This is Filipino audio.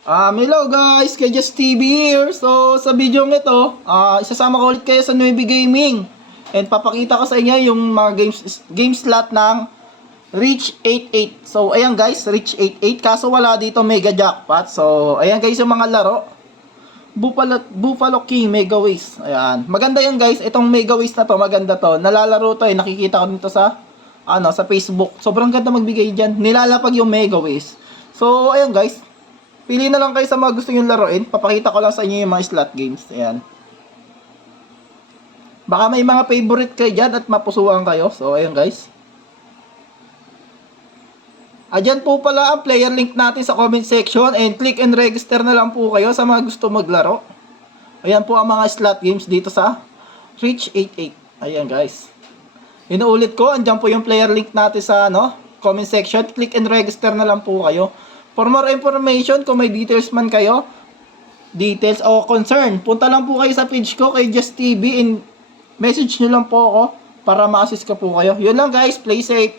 Hello guys, kay Just TV here. So, sa video ng ito, isasama ko ulit kayo sa Nuevi Gaming. And papakita ko sa inyo yung mga game slot ng Reach 88. So, ayan guys, Reach 88. Kaso wala dito Mega Jackpot. So, ayan guys yung mga laro. Buffalo King Mega Waste. Ayan. Maganda yun guys. Itong Mega Waste na to, maganda to. Nalalaro to eh. Nakikita ko dito sa Facebook. Sobrang ganda magbigay diyan. Nilalapag yung Mega Waste. So, ayan guys. Pili na lang kayo sa mga gusto nyo laruin. Papakita ko lang sa inyo yung mga slot games. Ayan. Baka may mga favorite kayo dyan at mapusuan kayo. So, ayan guys. Ayan po pala ang player link natin sa comment section. And click and register na lang po kayo sa mga gusto maglaro. Ayan po ang mga slot games dito sa Reach 88. Ayan guys. Inuulit ko, andyan po yung player link natin sa comment section. Click and register na lang po kayo. For more information, kung may details man kayo, details o concern, punta lang po kayo sa page ko kay Just TV and message nyo lang po ako para ma-assist ka po kayo. Yun lang guys, play safe.